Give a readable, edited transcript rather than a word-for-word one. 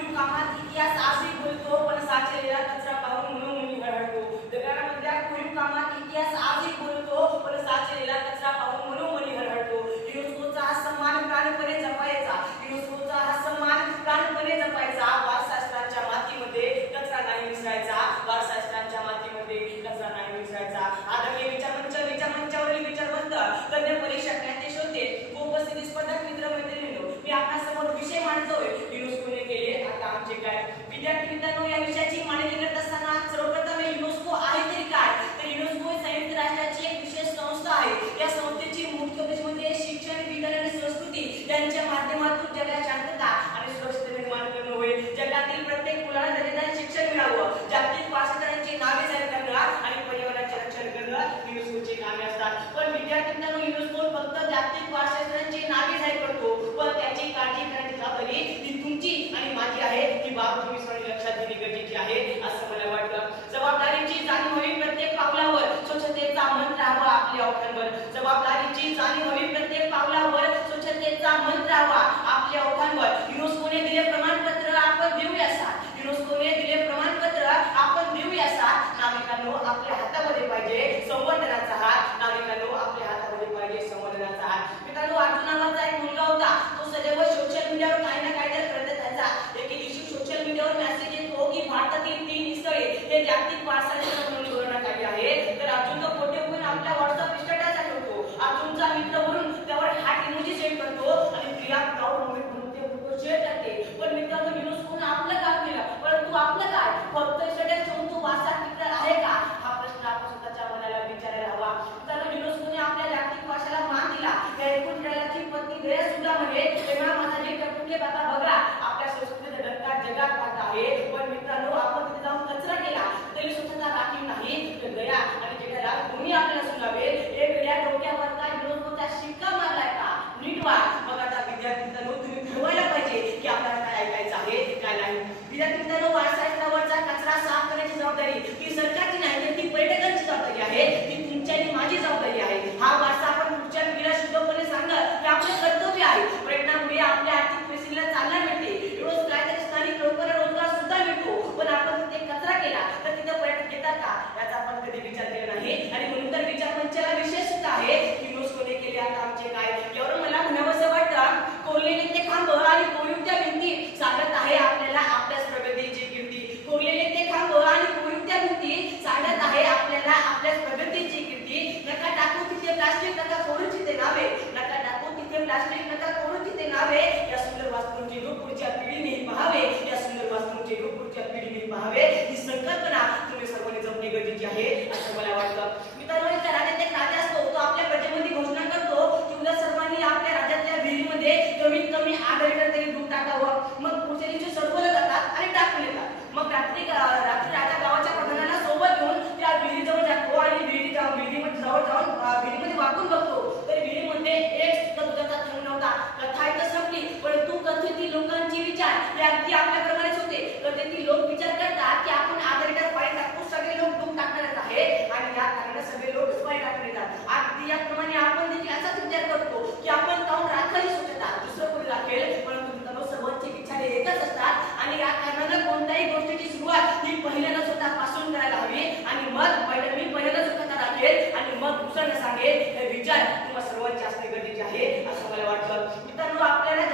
कोरीव कामात इतिहास आजही बोलतो, पण साचलेला कचरा पाहून मनोमनी हळहळतो. जगामधल्या कोरीव कामात इतिहास आजही बोलतो, पण साचलेला कचरा पाहून मनोमनी हळहळतो. युनेस्कोचा हा सन्मान प्राणपणे जपायचा, युनेस्कोचा हा सन्मान प्राणपणे जपायचा. वारसाशास्त्राच्या मातीमध्ये कचरा नाही मिसळायचा, वारसाशास्त्राच्या मातीमध्ये कचरा नाही मिसळायचा. आदरणीय विचारमंचावरील विचारवंत तज्ञ परीक्षा ज्ञाते श्रोते व उपस्थित स्पर्धक मित्र मैत्रिणींनो, मी आपल्यासमोर विषय मांडतोय, युनेस्कोने केले आता आमचे काय. विद्यार्थी मित्रांनो, या विषयाची मांडणी करत असताना सर्वप्रथम युनेस्को आहे तरी काय, तर युनेस्को संयुक्त राष्ट्राची एक विशेष संस्था आहे. या संस्थेची मुख्य उद्देश म्हणजे शिक्षण, विज्ञान आणि संस्कृती यांच्या माध्यमातून जगात शांतता आणि सुरक्षितता निर्माण करणं होय. जगातील प्रत्येक मुलाला दर्जेदार शिक्षण मिळावं, जागतिक वारसास्थळांची नावे जाहीर करणं आणि पर्यावरणाचे रक्षण करणं युनेस्कोची कामे असतात. पण विद्यार्थी मित्रांनो, युनेस्को फक्त जागतिक वारसास्थळांची नावे जाहीर करतो, पण त्याची काळजी करण्याची जबाबदारी ही तुमची आणि माझी आहे. ही बाब तुम्ही सर्वांनी लक्षात घेणे गरजेचे आहे असं मला वाटतं. जबाबदारीची जाणीव हवी प्रत्येक पावलावर, स्वच्छतेचा मंत्र हवा आपल्या ओठांवर. जबाबदारीची जाणीव हवी प्रत्येक पावलावर, स्वच्छतेचा मंत्र हवा आपल्या ओठांवर. युनेस्कोने दिले प्रमाणपत्र आपण देऊया साथ, युनेस्कोने दिले प्रमाणपत्र आपण देऊया साथ. नागरिकांनो, आपल्या हातामध्ये पाहिजे संवर्धनाचा हात, नागरिकांनो आपल्या हातामध्ये पाहिजे संवर्धनाचा हात. मित्रांनो, अर्जुन नावाचा एक मुलगा होता, तो सदैव सोशल मीडियावर काही ना काही करत राहायचा. एके दिवशी सोशल मीडियावर मेसेज येतो की भारतातील 3 स्थळे हे जागतिक वारसा म्हणून निवडण्यात आली आहे. तर अर्जुन तो फोटो घेऊन आपल्या व्हॉट्सअप स्टेटसला ठेवतो. अर्जुनचा मित्र म्हणून त्यावर हार्ट इमोजी सेंड करतो आणि प्रिया प्राऊड मोमेंट म्हणून ते फोटो शेअर करते. पण मित्रांनो, युनेस्कोने आपलं काम केलं, परंतु आपलं काय, फक्त स्टेटस ठेवून तो वारसा टिकणार आहे का, हा प्रश्न आपण स्वतःच्या मनाला विचारायला हवा. मित्रांनो, युनेस्कोने आपल्या जागतिक वारशाला मान दिला. या एकूण जगाची पत्नी दया सुद्धा म्हणे, तेव्हा माझा जे टपुके बाबा बघा, आपल्या संस्कृतीचा डंका जगात पाहत आहे. पण मित्रांनो, आपण तिथे जाऊन कचरा केला तरी स्वच्छता राखीव नाही. तर दया आणि जेठाला दोन्ही आपल्याला सुनावे. एक वेळा डोक्यावर काय युनेस्कोचा शिक्का मारलाय का, नीट वाट. मग आता विद्यार्थी मित्रांनो, तुम्ही ठरवायला पाहिजे की आपल्याला काय ऐकायचं आहे काय नाही. विद्यार्थी मित्रांनो, वारसास्थळावरचा कचरा साफ करण्याची जबाबदारी ही सरकारची नाही, तर ती पर्यटकांची जबाबदारी आहे. ती तुमची आणि माझी जबाबदारी आहे. हा वारसा आपण पुढच्या पिढीला शुद्धपणे सांगणं हे आपले कर्तव्य आहे. पर्यटनामुळे आपल्या आर्थिक परिस्थितीला चालना मिळते, रोज काहीतरी स्थानिक लोकांना रोजगार सुद्धा मिळतो. पण आपण तिथे कचरा केला तर तिथे पर्यटक येतात का, याचा आपण कधी विचार केला नाही. आणि म्हणून तर विचार मंचाला विषय सुद्धा आहे की युनेस्कोने केले आता आमचे काय. यावरून मला म्हणावंसं वाटतं, कोरलेले ते खांब आणि कोरीव त्या भिंती सांगत आहे आपल्याला आपल्याच प्रगतीची कीर्ती. कोरलेले ते खांब आणि कोरीव त्या भिंती सांगत आहे आपल्याला आपल्याच प्रगतीची कीर्ती. नका टाकू तिथे प्लास्टिक, नका कोरू तिथे नावे, नका टाकू तिथे प्लास्टिक, नका कोरू तिथे नावे. या सुंदर वास्तूंचे रूप पुढच्या पिढीने पहावे, या सुंदर वास्तूंचे रूप पुढच्या पिढीने पहावे. ही संकल्पना तुम्ही सर्वांनी जपणे गरजेचे आहे असं मला वाटतं. मित्रांनो, एका राज्यात एक राजा असतो, तो आपल्या प्रजेमध्ये घोषणा करतो की उद्या सर्वांनी आपल्या राज्यातल्या विहिरीमध्ये कमीत कमी 8 लिटर तरी दूध टाकावं. मग पुढच्या दिवशी सर्व जातात आणि टाकून येतात. मग रात्री राजा गावाच्या प्रधानाला सोबत घेऊन त्या विहिरीजवळ जातो आणि विहिरीमध्ये जवळ जाऊन विहिरीमध्ये वाकून बघतो. तर विहिरीमध्ये एक सुद्धा दुधाचा थेंब नव्हता. कथा इथं संपली, परंतु कथेतील लोकांचे विचार हे अगदी आपल्याप्रमाणेच होते. कथेतील लोक विचार करतात की आपण 8 लिटर पाणी टाकतो, सगळे लोक दूध टाकणारच आहे आणि या कारणाने सगळे लोक पाणी टाकून येतात. अगदी याप्रमाणे आपण देखील असाच विचार करतो की आपण काऊन राखायची स्वच्छता, दुसरं कोणी राखेल. परंतु मित्रांनो, सर्वांचे विचार एकच असतात आणि या कारणाने कोणत्याही गोष्टीची सुरुवात ही पहिल्यांदा स्वतःपासून करायला हवी. आणि मग मी पहिल्यांदा स्वतःचा राखेल आणि मग दुसऱ्यांना सांगेल. हे विचार तुम्हाला सर्वांचे असणे गरजेचे आहे असं मला वाटतं. मित्रांनो, आपल्याला